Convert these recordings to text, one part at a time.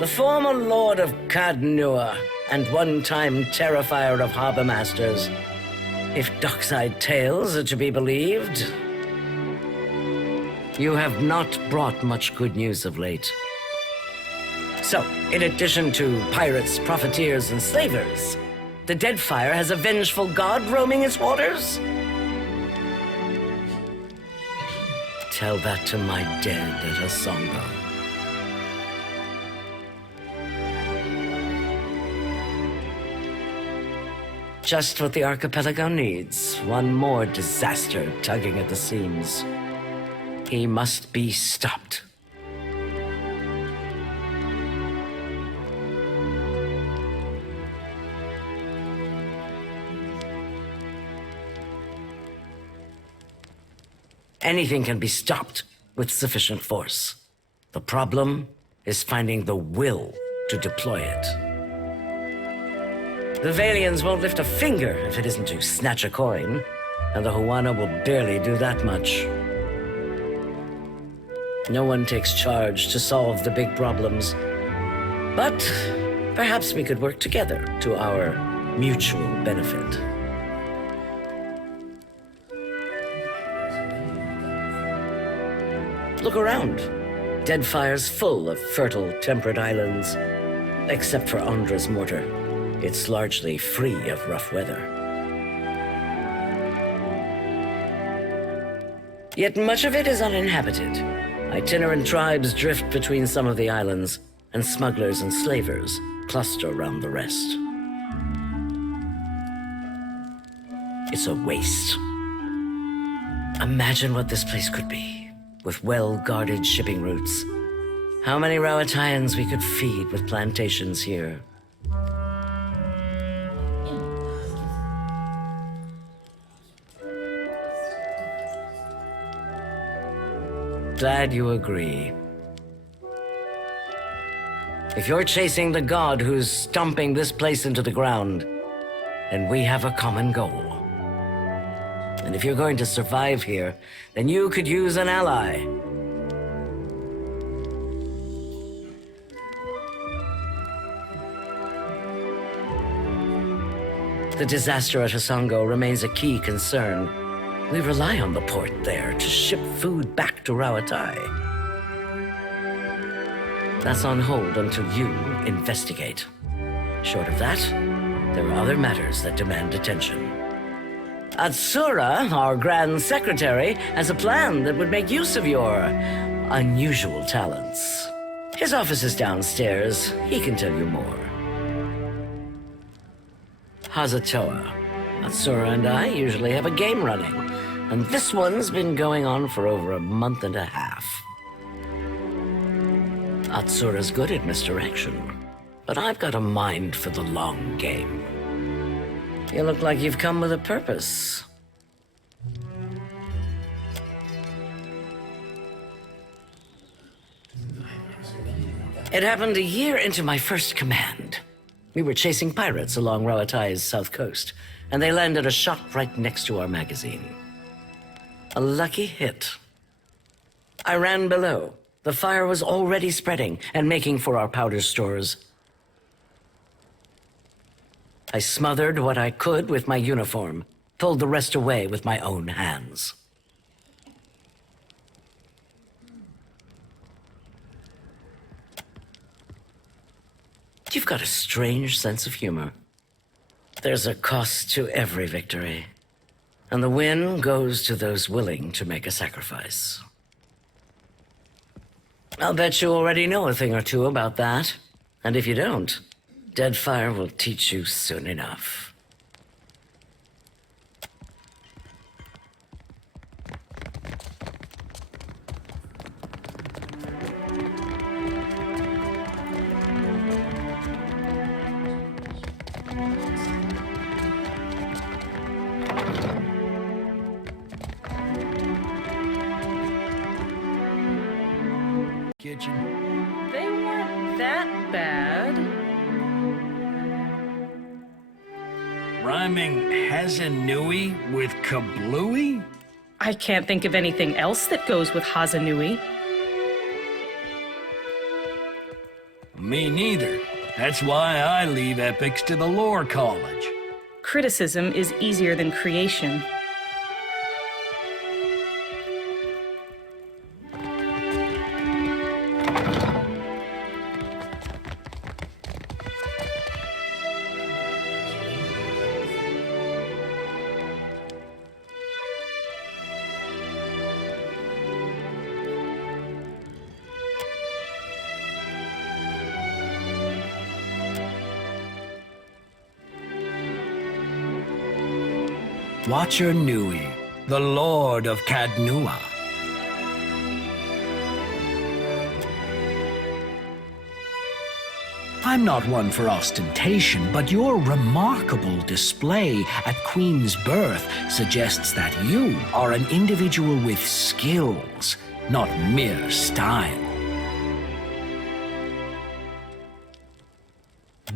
The former Lord of Kadnua and one-time Terrifier of Harbor Masters. If dockside tales are to be believed, you have not brought much good news of late. So, in addition to pirates, profiteers, and slavers, the Deadfire has a vengeful god roaming its waters? Tell that to my dead at Hazanui. Just what the archipelago needs. One more disaster tugging at the seams. He must be stopped. Anything can be stopped with sufficient force. The problem is finding the will to deploy it. The Valians won't lift a finger if it isn't to snatch a coin, and the Huana will barely do that much. No one takes charge to solve the big problems, but perhaps we could work together to our mutual benefit. Look around. Deadfire's full of fertile, temperate islands, except for Andra's mortar. It's largely free of rough weather. Yet much of it is uninhabited. Itinerant tribes drift between some of the islands, and smugglers and slavers cluster around the rest. It's a waste. Imagine what this place could be, with well-guarded shipping routes. How many Rowataians we could feed with plantations here. Glad you agree. If you're chasing the god who's stomping this place into the ground, then we have a common goal. And if you're going to survive here, then you could use an ally. The disaster at Hazanui remains a key concern. We rely on the port there to ship food back to Rawatai. That's on hold until you investigate. Short of that, there are other matters that demand attention. Atsura, our Grand Secretary, has a plan that would make use of your unusual talents. His office is downstairs. He can tell you more. Hazatoa. Atsura and I usually have a game running, and this one's been going on for over a month and a half. Atsura's good at misdirection, but I've got a mind for the long game. You look like you've come with a purpose. It happened a year into my first command. We were chasing pirates along Rawatai's south coast, and they landed a shot right next to our magazine. A lucky hit. I ran below. The fire was already spreading and making for our powder stores. I smothered what I could with my uniform, pulled the rest away with my own hands. You've got a strange sense of humor. There's a cost to every victory, and the win goes to those willing to make a sacrifice. I'll bet you already know a thing or two about that, and if you don't, Deadfire will teach you soon enough. Kitchen. They weren't that bad. Rhyming Hazanui with kablooey? I can't think of anything else that goes with Hazanui. Me neither. That's why I leave epics to the lore college. Criticism is easier than creation. Watcher Nui, the Lord of Cadnua. I'm not one for ostentation, but your remarkable display at Queen's birth suggests that you are an individual with skills, not mere style.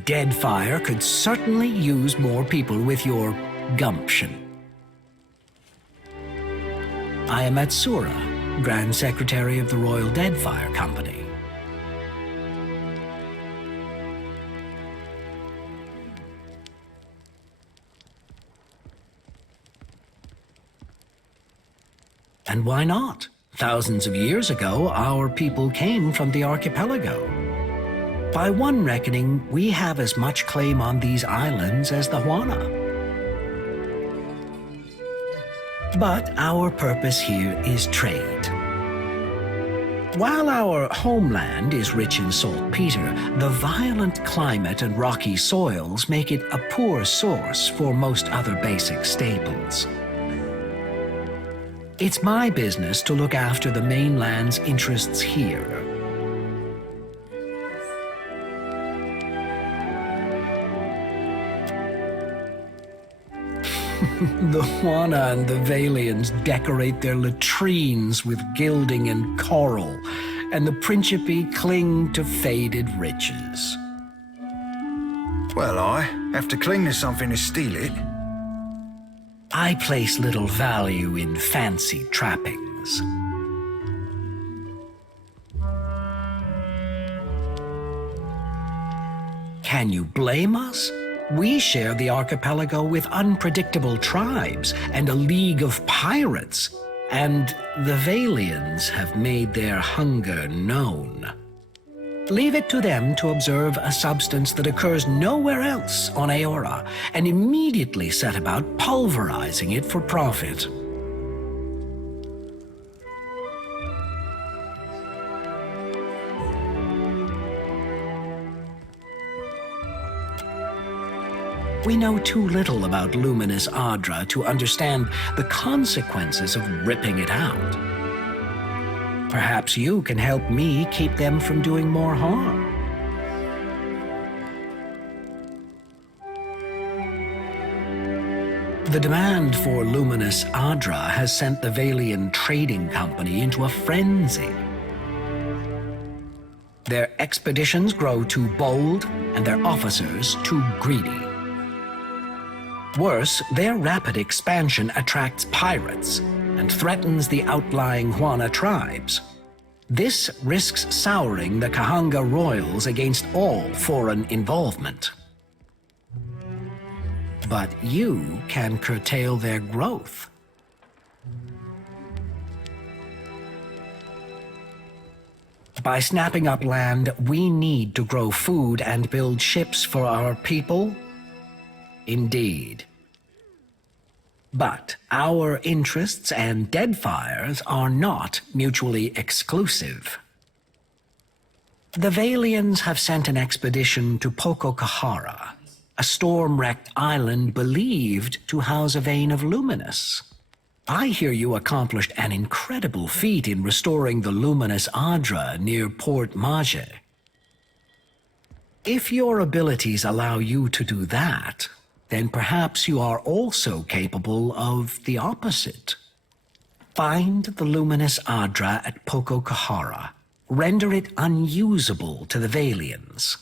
Deadfire could certainly use more people with your gumption. I am Atsura, Grand Secretary of the Royal Deadfire Company. And why not? Thousands of years ago, our people came from the archipelago. By one reckoning, we have as much claim on these islands as the Huana. But our purpose here is trade. While our homeland is rich in saltpeter, the violent climate and rocky soils make it a poor source for most other basic staples. It's my business to look after the mainland's interests here. The Huana and the Valians decorate their latrines with gilding and coral, and the Principe cling to faded riches. Well, I have to cling to something to steal it. I place little value in fancy trappings. Can you blame us? We share the archipelago with unpredictable tribes and a league of pirates, and the Valians have made their hunger known. Leave it to them to observe a substance that occurs nowhere else on Aora, and immediately set about pulverizing it for profit. We know too little about luminous Adra to understand the consequences of ripping it out. Perhaps you can help me keep them from doing more harm. The demand for luminous Adra has sent the Valian Trading Company into a frenzy. Their expeditions grow too bold and their officers too greedy. Worse, their rapid expansion attracts pirates and threatens the outlying Huana tribes. This risks souring the Kahanga royals against all foreign involvement. But you can curtail their growth. By snapping up land we need to grow food and build ships for our people? Indeed. But our interests and Deadfire's are not mutually exclusive. The Valians have sent an expedition to Poko Kohara, a storm-wrecked island believed to house a vein of luminous. I hear you accomplished an incredible feat in restoring the luminous Adra near Port Mage. If your abilities allow you to do that, then perhaps you are also capable of the opposite. Find the luminous Adra at Poko Kohara. Render it unusable to the Valians.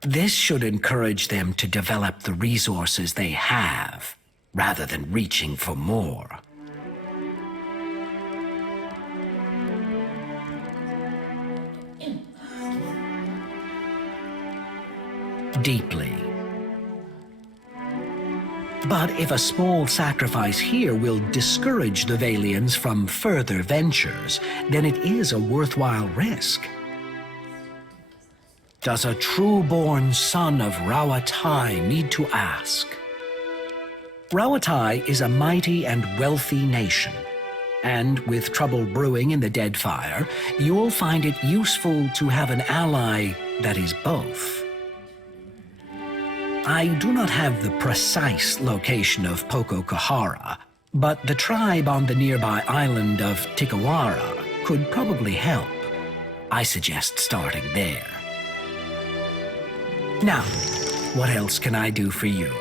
This should encourage them to develop the resources they have, rather than reaching for more. deeply. But if a small sacrifice here will discourage the Valians from further ventures, then it is a worthwhile risk. Does a true-born son of Rauatai need to ask? Rauatai is a mighty and wealthy nation, and with trouble brewing in the Deadfire, you'll find it useful to have an ally that is both. I do not have the precise location of Poko Kohara, but the tribe on the nearby island of Tikawara could probably help. I suggest starting there. Now, what else can I do for you?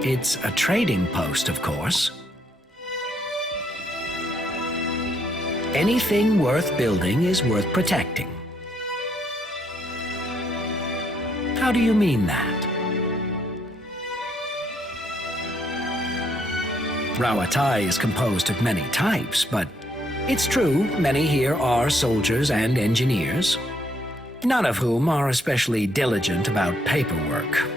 It's a trading post, of course. Anything worth building is worth protecting. How do you mean that? Rauatai is composed of many types, but it's true many here are soldiers and engineers, none of whom are especially diligent about paperwork.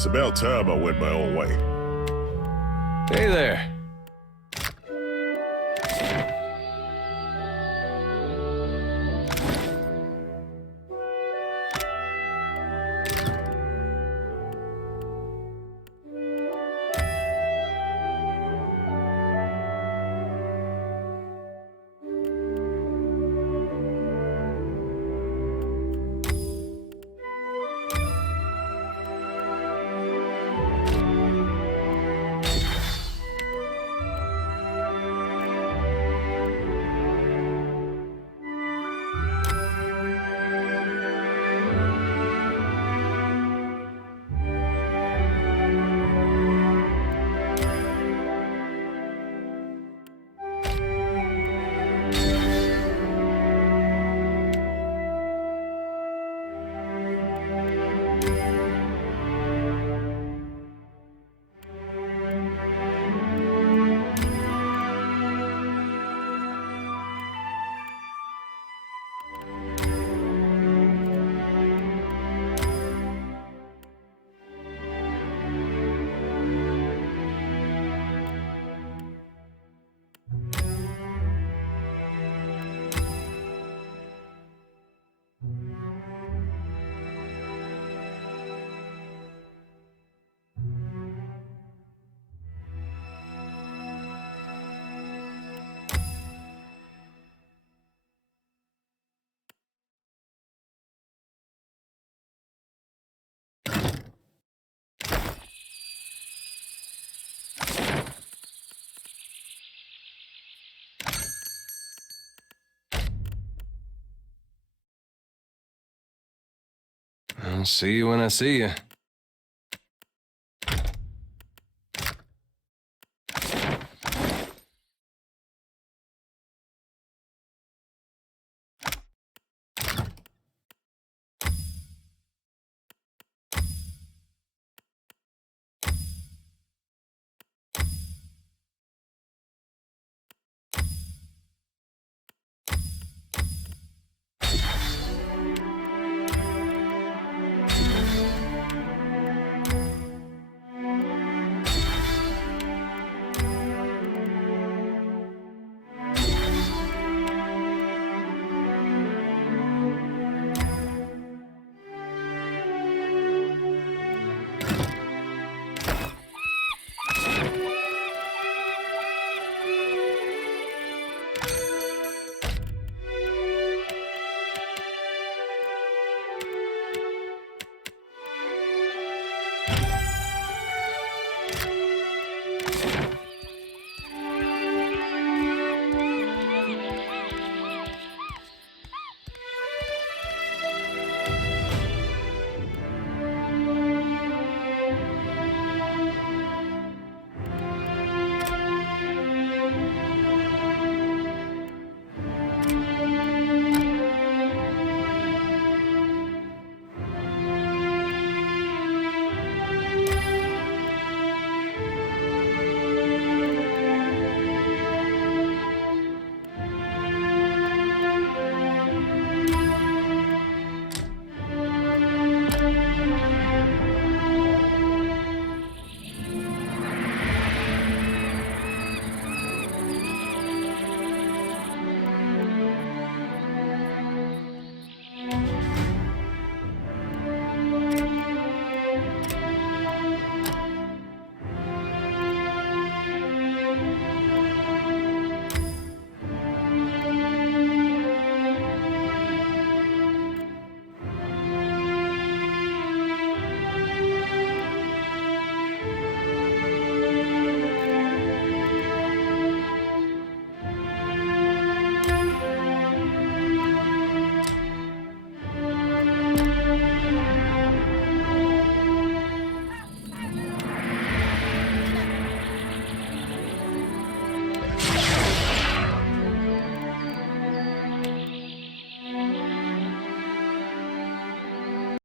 It's about time I went my own way. Hey there. I'll see you when I see you.